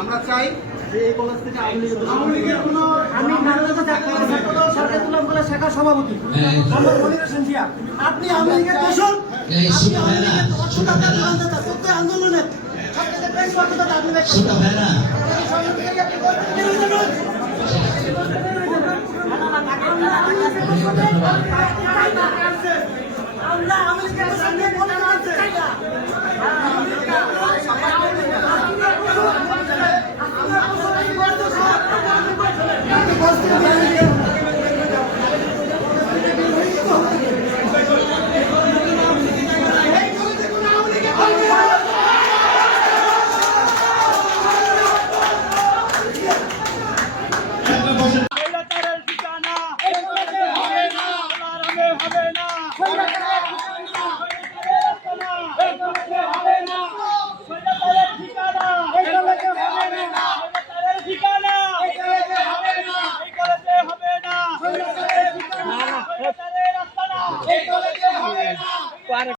আমরা চাই যে এই কলেজ থেকে আমি সরকার তুলাম বলে শাখা সভাপতি আমার মনির হোসেন জিয়া। আপনি আওয়ামী লীগের দোষর, আন্দোলনের আমরা আওয়ামী লীগের সামনে বলে